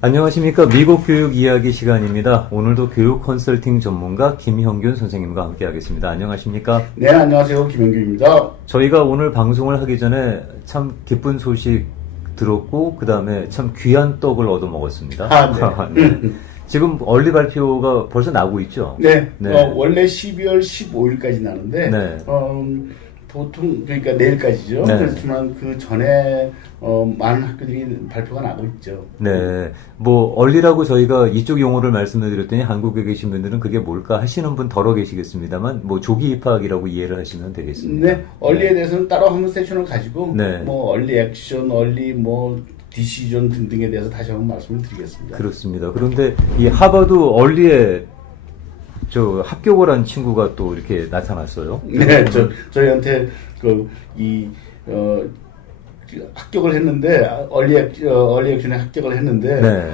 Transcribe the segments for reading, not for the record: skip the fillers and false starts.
안녕하십니까. 미국 교육 이야기 시간입니다. 오늘도 교육 컨설팅 전문가 김형균 선생님과 함께 하겠습니다. 안녕하십니까. 네, 안녕하세요. 김영규입니다. 저희가 오늘 방송을 하기 전에 참 기쁜 소식 들었고 그 다음에 참 귀한 떡을 얻어먹었습니다. 네. 네. 지금 얼리 발표가 벌써 나오고 있죠? 네, 네. 원래 12월 15일까지 나는데, 네. 보통, 그러니까 내일까지죠. 네. 그렇지만 그 전에, 많은 학교들이 발표가 나고 있죠. 네. 뭐 얼리라고 저희가 이쪽 용어를 말씀을 드렸더니 한국에 계신 분들은 그게 뭘까 하시는 분 덜어 계시겠습니다만 뭐 조기 입학이라고 이해를 하시면 되겠습니다. 네, 얼리에 대해서는 따로 한번 세션을 가지고, 네. 뭐, 얼리 액션, 얼리 뭐, 디시전 등등에 대해서 다시 한번 말씀을 드리겠습니다. 그렇습니다. 그런데 이 하버드 얼리에 저 합격을 한 친구가 또 이렇게 나타났어요. 네, 저희한테 합격을 했는데 얼리 액션에 합격을 했는데 네.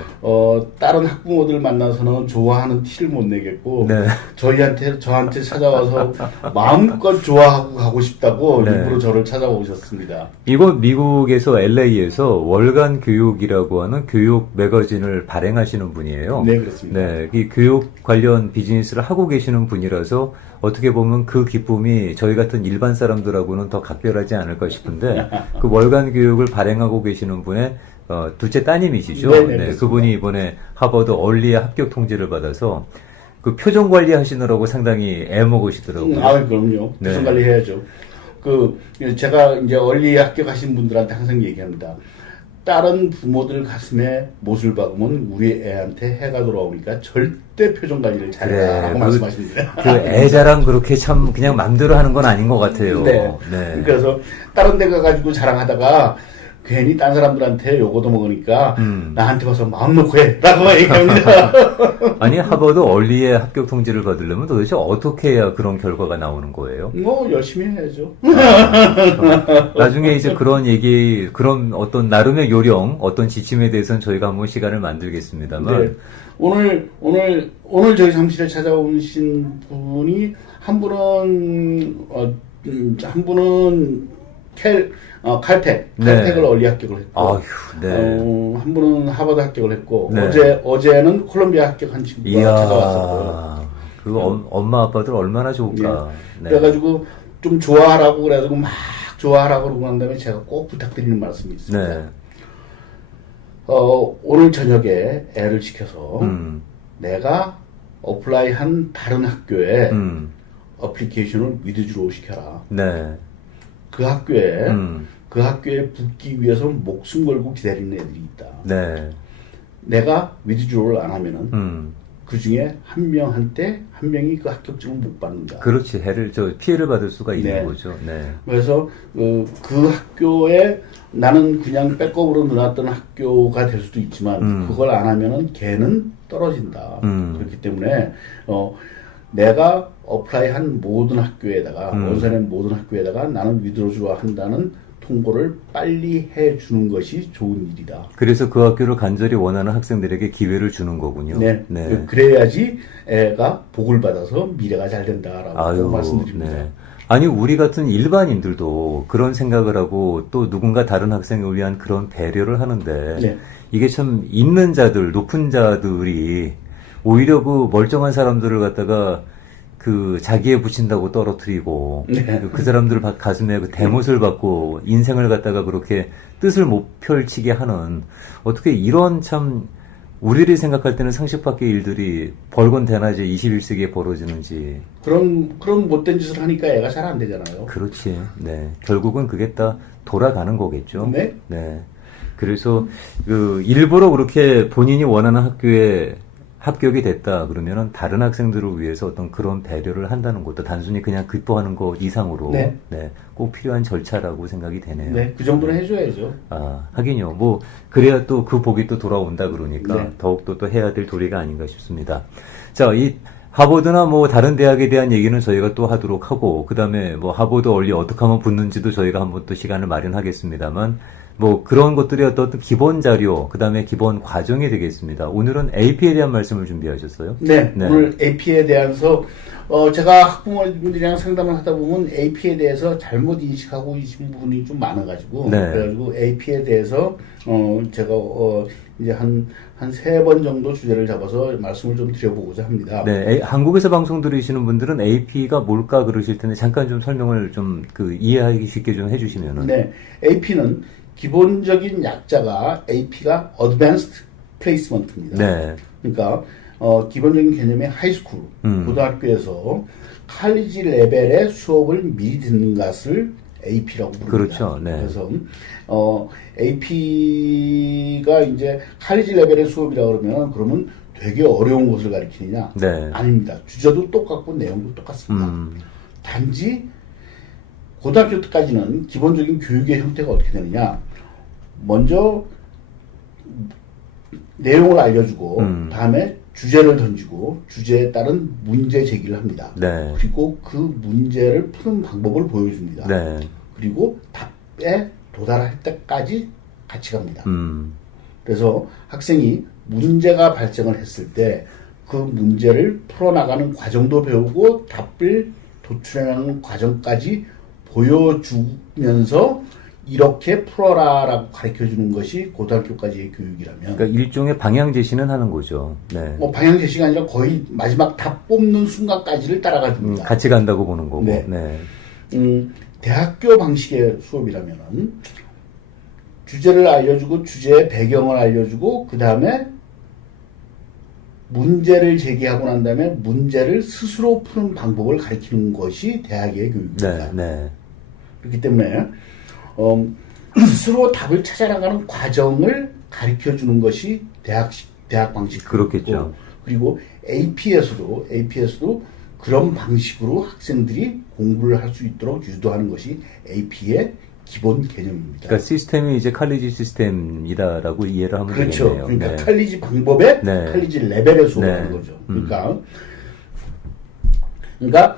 다른 학부모들 만나서는 좋아하는 티를 못 내겠고 네. 저한테 찾아와서 마음껏 좋아하고 가고 싶다고 네. 일부러 저를 찾아오셨습니다. 이곳 미국에서 LA에서 월간 교육이라고 하는 교육 매거진을 발행하시는 분이에요. 네, 그렇습니다. 네, 이 교육 관련 비즈니스를 하고 계시는 분이라서 어떻게 보면 그 기쁨이 저희 같은 일반 사람들하고는 더 각별하지 않을까 싶은데 그 월간 교육을 발행하고 계시는 분의 둘째 따님이시죠. 네, 그분이 이번에 하버드 얼리에 합격 통지를 받아서 그 표정 관리 하시느라고 상당히 애먹으시더라고요. 그럼요. 네. 표정 관리 해야죠. 제가 이제 얼리에 합격하신 분들한테 항상 얘기합니다. 다른 부모들 가슴에 못을 박으면 우리 애한테 해가 돌아오니까 절대 표정 관리를 잘해라라고 말씀하십니다. 그 애자랑 그렇게 참 그냥 맘대로 하는 건 아닌 것 같아요. 네. 네. 그래서 다른 데 가가지고 자랑하다가 괜히 딴 사람들한테 요거도 먹으니까 나한테 와서 마음 놓고 해라고 얘기합니다. 아니 하버드 얼리에 합격 통지를 받으려면 도대체 어떻게 해야 그런 결과가 나오는 거예요? 뭐 열심히 해야죠. 나중에 이제 그런 얘기, 그런 어떤 나름의 요령, 어떤 지침에 대해서는 저희가 한번 시간을 만들겠습니다만. 네. 오늘 저희 사무실에 찾아오신 분이 한 분은 칼텍을 얼리 합격을 했고, 아휴, 네. 한 분은 하버드 합격을 했고, 네. 어제는 콜롬비아 합격한 친구가 찾아왔었고요. 그 엄마 아빠들 얼마나 좋을까. 네. 그래가지고 좀 좋아하라고 그래가지고 막 좋아하라고 그러고 난 다음에 제가 꼭 부탁드리는 말씀이 있습니다. 네. 오늘 저녁에 애를 시켜서 내가 어플라이한 다른 학교에 어플리케이션을 위드드로우 시켜라. 네. 그 학교에 붙기 위해서 목숨 걸고 기다리는 애들이 있다. 네. 내가 위드드로우를 안 하면은 그 중에 한 명이 그 합격증을 못 받는다. 그렇지. 피해를 받을 수가 있는 네. 거죠. 네. 그래서 그 학교에 나는 그냥 백업으로 넣어놨던 학교가 될 수도 있지만 그걸 안 하면은 걔는 떨어진다. 그렇기 때문에 내가 어플라이한 모든 학교에다가 원서낸 모든 학교에다가 나는 위드로우를 한다는 통보를 빨리 해주는 것이 좋은 일이다. 그래서 그 학교를 간절히 원하는 학생들에게 기회를 주는 거군요. 네. 그래야지 애가 복을 받아서 미래가 잘 된다라고 말씀드립니다. 네. 아니 우리 같은 일반인들도 그런 생각을 하고 또 누군가 다른 학생을 위한 그런 배려를 하는데 네. 이게 참 있는 자들, 높은 자들이 오히려 그 멀쩡한 사람들을 갖다가 그 자기에 붙인다고 떨어뜨리고 네. 그 사람들 가슴에 그 대못을 받고 인생을 갖다가 그렇게 뜻을 못 펼치게 하는 어떻게 이런 참 우리를 생각할 때는 상식 밖의 일들이 벌건 대낮에 21세기에 벌어지는지. 그런 못된 짓을 하니까 애가 잘 안 되잖아요. 그렇지. 네. 결국은 그게 다 돌아가는 거겠죠. 네. 네. 그래서 일부러 그렇게 본인이 원하는 학교에 합격이 됐다 그러면은 다른 학생들을 위해서 어떤 그런 배려를 한다는 것도 단순히 그냥 기뻐하는 것 이상으로 네. 꼭 필요한 절차라고 생각이 되네요. 네, 그 정도는 해줘야죠. 하긴요. 뭐 그래야 또 그 복이 또 돌아온다 그러니까 네. 더욱더 또 해야 될 도리가 아닌가 싶습니다. 자, 이 하버드나 뭐 다른 대학에 대한 얘기는 저희가 또 하도록 하고 그다음에 뭐 하버드 얼리 어떻게 하면 붙는지도 저희가 한번 또 시간을 마련하겠습니다만 뭐 그런 것들이 어떤 기본 자료, 그 다음에 기본 과정이 되겠습니다. 오늘은 AP에 대한 말씀을 준비하셨어요? 네, 네. 오늘 AP에 대해서 제가 학부모님들이랑 상담을 하다 보면 AP에 대해서 잘못 인식하고 계신 부분이 좀 많아가지고 네. 그래가지고 AP에 대해서 제가 이제 한 3번 정도 주제를 잡아서 말씀을 좀 드려보고자 합니다. 네, 한국에서 방송 들으시는 분들은 AP가 뭘까 그러실 텐데 잠깐 좀 설명을 좀 이해하기 쉽게 좀 해주시면은. 네, AP는 기본적인 약자가 AP가 Advanced Placement입니다. 네. 그러니까 기본적인 개념의 하이스쿨, 고등학교에서 칼리지 레벨의 수업을 미리 듣는 것을 AP라고 부릅니다. 그렇죠. 네. 그래서 AP가 이제 칼리지 레벨의 수업이라 그러면 되게 어려운 것을 가르치느냐? 네. 아닙니다. 주제도 똑같고 내용도 똑같습니다. 단지 고등학교 때까지는 기본적인 교육의 형태가 어떻게 되느냐? 먼저 내용을 알려주고 다음에 주제를 던지고 주제에 따른 문제 제기를 합니다. 네. 그리고 그 문제를 푸는 방법을 보여줍니다. 네. 그리고 답에 도달할 때까지 같이 갑니다. 그래서 학생이 문제가 발생을 했을 때 그 문제를 풀어나가는 과정도 배우고 답을 도출해나가는 과정까지 보여주면서 이렇게 풀어라라고 가르쳐주는 것이 고등학교까지의 교육이라면 그러니까 일종의 방향 제시는 하는 거죠. 네. 방향 제시가 아니라 거의 마지막 답 뽑는 순간까지를 따라가 줍니다. 같이 간다고 보는 거고. 네. 네. 대학교 방식의 수업이라면은 주제를 알려주고 주제의 배경을 알려주고 그 다음에 문제를 제기하고 난 다음에 문제를 스스로 푸는 방법을 가르치는 것이 대학의 교육입니다. 네. 네. 그렇기 때문에 스스로 답을 찾아나가는 과정을 가르쳐주는 것이 대학 방식. 그렇겠죠. 그리고 AP에서도 그런 방식으로 학생들이 공부를 할 수 있도록 유도하는 것이 AP의 기본 개념입니다. 그러니까 시스템이 이제 칼리지 시스템이다라고 이해를 하면 그렇죠. 되겠네요. 그러니까 네. 칼리지 방법에 네. 칼리지 레벨의 수업을 네. 하는 거죠. 그러니까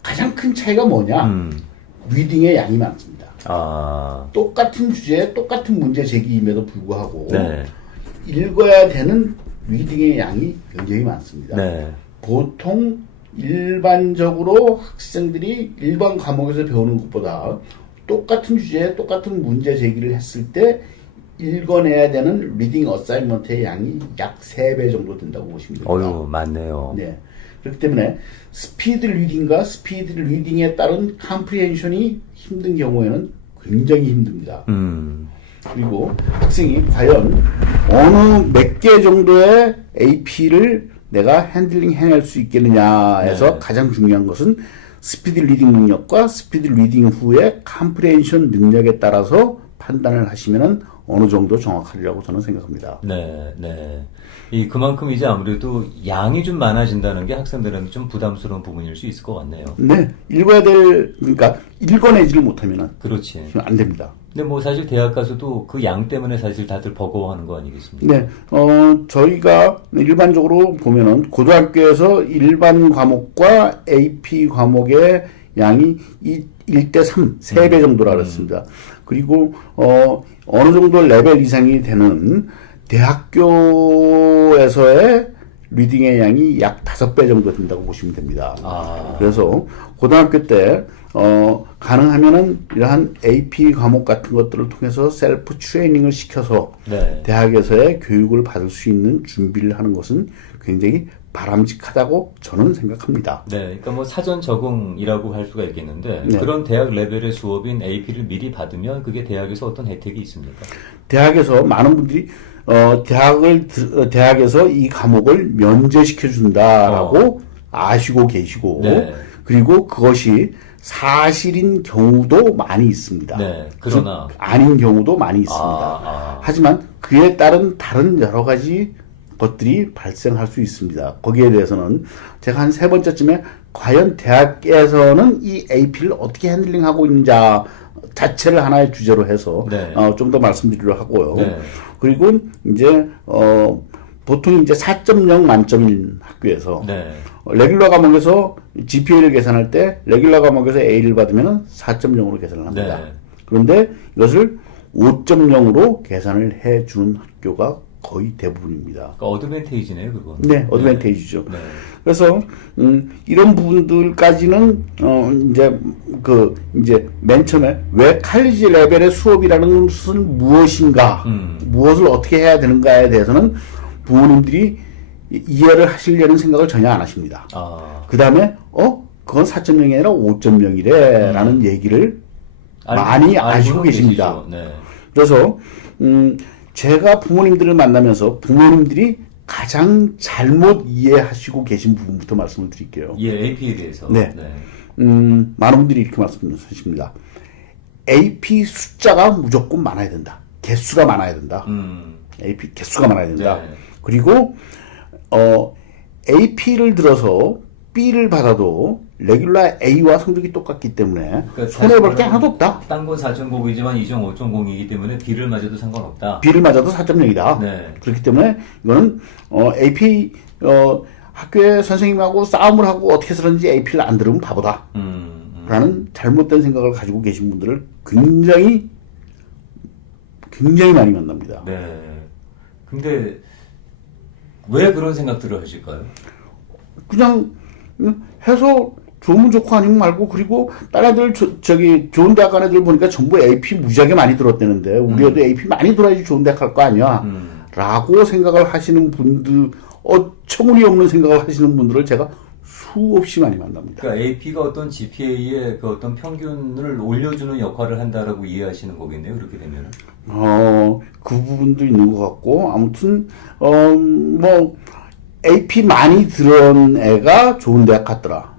가장 큰 차이가 뭐냐? 리딩의 양이 많습니다. 똑같은 주제에 똑같은 문제 제기임에도 불구하고 네. 읽어야 되는 리딩의 양이 굉장히 많습니다. 네. 보통 일반적으로 학생들이 일반 과목에서 배우는 것보다 똑같은 주제에 똑같은 문제 제기를 했을 때 읽어내야 되는 리딩 어사이먼트의 양이 약 3배 정도 된다고 보시면 됩니다. 많네요. 네. 그렇기 때문에 스피드 리딩과 스피드 리딩에 따른 컴프리hension이 힘든 경우에는 굉장히 힘듭니다. 그리고 학생이 과연 어느 몇 개 정도의 AP를 내가 핸들링 해낼 수 있겠느냐에서 네. 가장 중요한 것은 스피드 리딩 능력과 스피드 리딩 후의 컴프리hension 능력에 따라서 판단을 하시면은 어느 정도 정확하리라고 저는 생각합니다. 네, 네. 그만큼 이제 아무래도 양이 좀 많아진다는 게 학생들한테 좀 부담스러운 부분일 수 있을 것 같네요. 네, 그러니까 읽어내지를 못하면은 그렇지. 안 됩니다. 근데 뭐 사실 대학 가서도 그 양 때문에 사실 다들 버거워하는 거 아니겠습니까? 네, 저희가 일반적으로 보면은 고등학교에서 일반 과목과 AP 과목의 양이 1대3, 3배 정도라 그랬습니다. 그리고, 어느 정도 레벨 이상이 되는 대학교에서의 리딩의 양이 약 5배 정도 된다고 보시면 됩니다. 그래서 고등학교 때 가능하면은 이러한 AP 과목 같은 것들을 통해서 셀프 트레이닝을 시켜서 네. 대학에서의 교육을 받을 수 있는 준비를 하는 것은 굉장히 바람직하다고 저는 생각합니다. 네, 그러니까 뭐 사전 적응이라고 할 수가 있겠는데 네. 그런 대학 레벨의 수업인 AP를 미리 받으면 그게 대학에서 어떤 혜택이 있습니까? 대학에서 많은 분들이 대학에서 이 과목을 면제시켜 준다라고 아시고 계시고 네. 그리고 그것이 사실인 경우도 많이 있습니다. 네, 그러나 즉, 아닌 경우도 많이 있습니다. 하지만 그에 따른 다른 여러 가지 것들이 발생할 수 있습니다. 거기에 대해서는 제가 한 3번째쯤에 과연 대학에서는 이 AP를 어떻게 핸들링하고 있는지 자체를 하나의 주제로 해서 네. 좀 더 말씀드리려고 하고요. 네. 그리고 이제 보통 이제 4.0 만점인 학교에서 네. 레귤러 과목에서 GPA를 계산할 때 레귤러 과목에서 A를 받으면 4.0으로 계산을 합니다. 네. 그런데 이것을 5.0으로 계산을 해주는 학교가 거의 대부분입니다. 그러니까 어드밴테이지네요, 그건. 네, 어드밴테이지죠. 네. 그래서 이런 부분들까지는 이제 맨 처음에 왜 칼리지 레벨의 수업이라는 것은 무엇인가, 무엇을 어떻게 해야 되는가에 대해서는 부모님들이 이해를 하시려는 생각을 전혀 안 하십니다. 그 다음에 그건 4.0이 아니라 5.0이래 라는 얘기를 많이 아시고 계십니다. 네. 그래서 제가 부모님들을 만나면서 부모님들이 가장 잘못 이해하시고 계신 부분부터 말씀을 드릴게요. 예, AP에 대해서. 네. 많은 분들이 이렇게 말씀하십니다. AP 숫자가 무조건 많아야 된다. 개수가 많아야 된다. AP 개수가 많아야 된다. 네. 그리고 AP를 들어서 B를 받아도 레귤라 A와 성적이 똑같기 때문에 그러니까 손해볼 게 하나도 없다. 딴 건 4.5이지만 이종 5.0이기 때문에 B를 맞아도 상관없다. B를 맞아도 4.0이다. 네. 그렇기 때문에 이거는 AP 학교에 선생님하고 싸움을 하고 어떻게 해서든지 AP를 안 들으면 바보다. 라는 잘못된 생각을 가지고 계신 분들을 굉장히 많이 만납니다. 네. 근데 왜 그런 생각들을 하실까요? 그냥 해서 좋으면 좋고 아니면 말고, 그리고 딴 애들 좋은 대학 간 애들 보니까 전부 AP 무지하게 많이 들었대는데 우리 애도 AP 많이 들어야지 좋은 대학 갈 거 아니야 라고 생각을 하시는 분들, 어처구니없는 생각을 하시는 분들을 제가 수없이 많이 만납니다. 그러니까 AP가 어떤 GPA의 그 어떤 평균을 올려주는 역할을 한다라고 이해하시는 거겠네요. 그렇게 되면은. 그 부분도 있는 것 같고, 아무튼 AP 많이 들은 애가 좋은 대학 갔더라.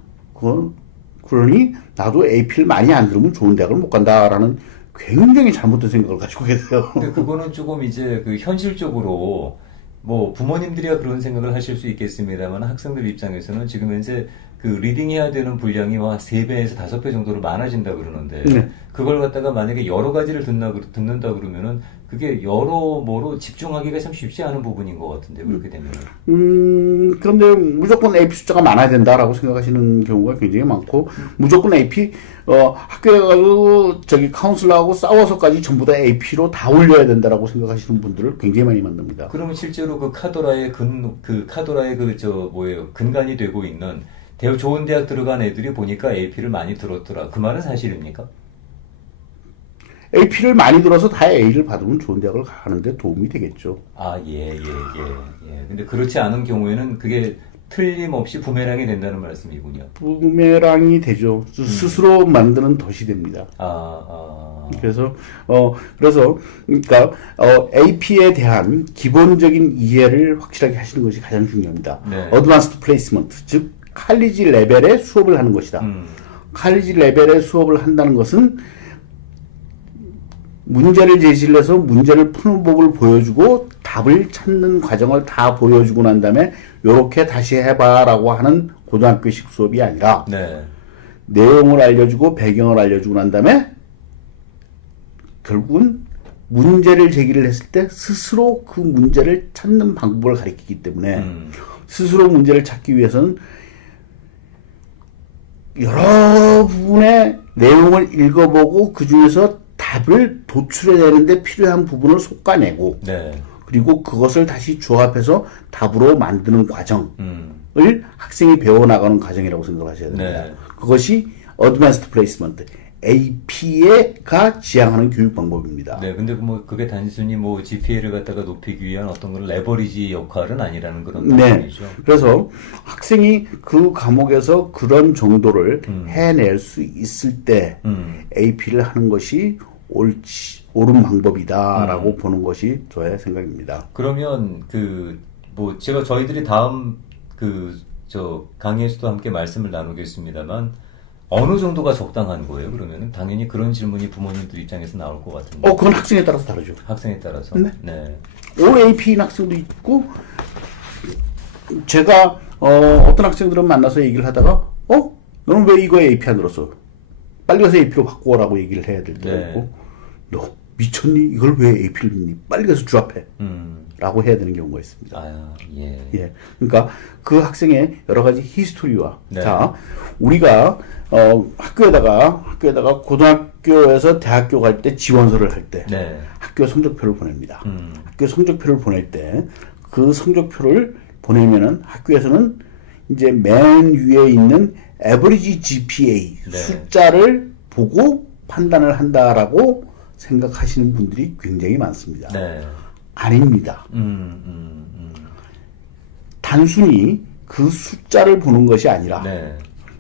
그러니 나도 AP를 많이 안 들으면 좋은 대학을 못 간다라는 굉장히 잘못된 생각을 가지고 계세요. 근데 그거는 조금 이제 그 현실적으로 뭐 부모님들이야 그런 생각을 하실 수 있겠습니다만 학생들 입장에서는 지금 현재 그 리딩해야 되는 분량이 3배에서 5배 정도로 많아진다 그러는데 네. 그걸 갖다가 만약에 여러 가지를 듣는다 그러면은 그게 여러모로 집중하기가 참 쉽지 않은 부분인 것 같은데 그렇게 되면은. 그런데 무조건 AP 숫자가 많아야 된다라고 생각하시는 경우가 굉장히 많고, 무조건 AP 학교에 가서 카운슬러하고 싸워서까지 전부 다 AP로 다 올려야 된다라고 생각하시는 분들을 굉장히 많이 만납니다. 그러면 실제로 그 카도라의 근간이 되고 있는 좋은 대학 들어간 애들이 보니까 AP를 많이 들었더라. 그 말은 사실입니까? AP를 많이 들어서 다 A를 받으면 좋은 대학을 가는데 도움이 되겠죠. 예. 근데 그렇지 않은 경우에는 그게 틀림없이 부메랑이 된다는 말씀이군요. 부메랑이 되죠. 스스로 만드는 덫이 됩니다. 그래서 그러니까 AP에 대한 기본적인 이해를 확실하게 하시는 것이 가장 중요합니다. 네. 어드밴스드 플레이스먼트, 즉 칼리지 레벨의 수업을 하는 것이다. 칼리지 레벨의 수업을 한다는 것은 문제를 제시를 해서 문제를 푸는 법을 보여주고 답을 찾는 과정을 다 보여주고 난 다음에 요렇게 다시 해봐라고 하는 고등학교식 수업이 아니라 네. 내용을 알려주고 배경을 알려주고 난 다음에 결국은 문제를 제기를 했을 때 스스로 그 문제를 찾는 방법을 가리키기 때문에 스스로 문제를 찾기 위해서는 여러 부분의 내용을 읽어보고 그 중에서 답을 도출해내는데 필요한 부분을 솎아내고 네. 그리고 그것을 다시 조합해서 답으로 만드는 과정을 학생이 배워나가는 과정이라고 생각하셔야 됩니다. 네. 그것이 어드밴스드 플레이스먼트 AP가 지향하는 교육 방법입니다. 네, 근데 그게 단순히 GPA를 갖다가 높이기 위한 어떤 그런 레버리지 역할은 아니라는 그런 말씀이죠. 그래서 학생이 그 과목에서 그런 정도를 해낼 수 있을 때 AP를 하는 것이 옳은 방법이다라고 보는 것이 저의 생각입니다. 그러면 제가 저희들이 다음 강의에서도 함께 말씀을 나누겠습니다만 어느 정도가 적당한 거예요? 그러면은 당연히 그런 질문이 부모님들 입장에서 나올 것 같은데. 그건 학생에 따라서 다르죠. 학생에 따라서. 네. 올 AP인 학생도 있고, 제가 어떤 학생들은 만나서 얘기를 하다가, 너는 왜 이거에 AP 안 들었어? 빨리 가서 AP로 바꾸라고 얘기를 해야 될 때가 있고, 너 미쳤니? 이걸 왜 AP를 믿니? 빨리 가서 주합해. 라고 해야 되는 경우가 있습니다. 예. 그러니까 그 학생의 여러 가지 히스토리와, 네. 자, 우리가 학교에다가 학교에서 대학교 갈 때 지원서를 할 때 네. 학교 성적표를 보냅니다. 학교 성적표를 보낼 때 그 성적표를 보내면은 학교에서는 이제 맨 위에 있는 average GPA 네. 숫자를 보고 판단을 한다라고 생각하시는 분들이 굉장히 많습니다. 네. 아닙니다. 단순히 그 숫자를 보는 것이 아니라 네.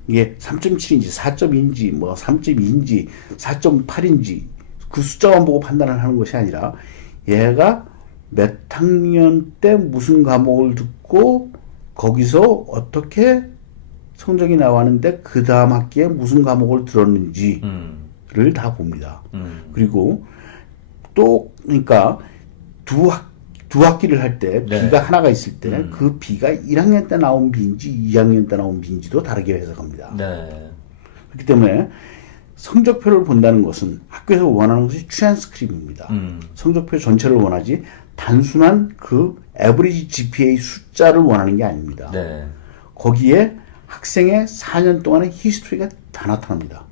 이게 3.7인지 4.2인지 뭐 3.2인지 4.8인지 그 숫자만 보고 판단을 하는 것이 아니라 얘가 몇 학년 때 무슨 과목을 듣고 거기서 어떻게 성적이 나왔는데 그 다음 학기에 무슨 과목을 들었는지를 다 봅니다. 그리고 또 그러니까 두 학기를 할 때 네. B가 하나가 있을 때 그 B가 1학년 때 나온 B인지 2학년 때 나온 B인지도 다르게 해석합니다. 네. 그렇기 때문에 성적표를 본다는 것은 학교에서 원하는 것이 트랜스크립입니다. 성적표 전체를 원하지 단순한 그 에버리지 GPA 숫자를 원하는 게 아닙니다. 네. 거기에 학생의 4년 동안의 히스토리가 다 나타납니다.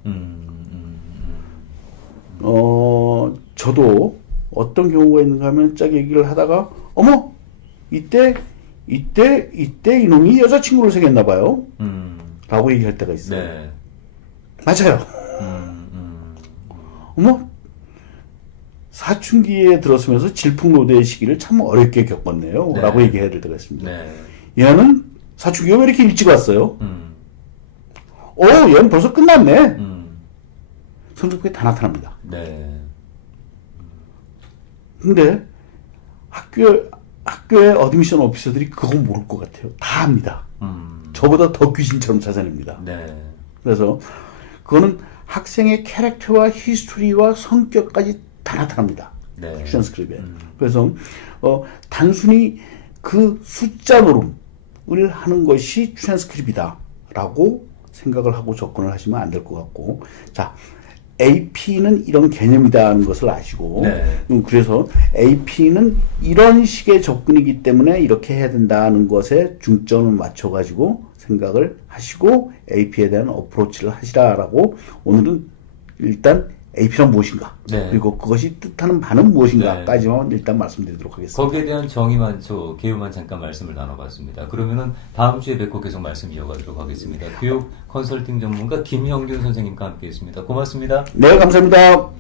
저도 어떤 경우가 있는가 하면 짝 얘기를 하다가 어머 이때 이놈이 여자친구를 사귀었나 봐요 라고 얘기할 때가 있어요. 네. 맞아요. 어머 사춘기에 들어서면서 질풍노도의 시기를 참 어렵게 겪었네요. 네. 라고 얘기해야 될 때가 있습니다. 네. 얘는 사춘기가 왜 이렇게 일찍 왔어요? 얘는 벌써 끝났네. 성적표에 다 나타납니다. 네. 근데 학교의 어드미션 오피서들이 그거 모를 것 같아요. 다 합니다. 저보다 더 귀신처럼 찾아냅니다. 네. 그래서 그거는 학생의 캐릭터와 히스토리와 성격까지 다 나타납니다. 네. 트랜스크립에. 그래서 단순히 그 숫자 노름을 하는 것이 트랜스크립이다라고 생각을 하고 접근을 하시면 안 될 것 같고, 자 AP는 이런 개념이다는 것을 아시고, 네. 그래서 AP는 이런 식의 접근이기 때문에 이렇게 해야 된다는 것에 중점을 맞춰가지고 생각을 하시고 AP에 대한 어프로치를 하시라라고 오늘은 일단 AP란 무엇인가, 네. 그리고 그것이 뜻하는 바는 무엇인가까지만 일단 말씀드리도록 하겠습니다. 거기에 대한 정의만, 개요만 잠깐 말씀을 나눠봤습니다. 그러면은 다음 주에 뵙고 계속 말씀 이어가도록 하겠습니다. 교육 컨설팅 전문가 김형균 선생님과 함께했습니다. 고맙습니다. 네, 감사합니다.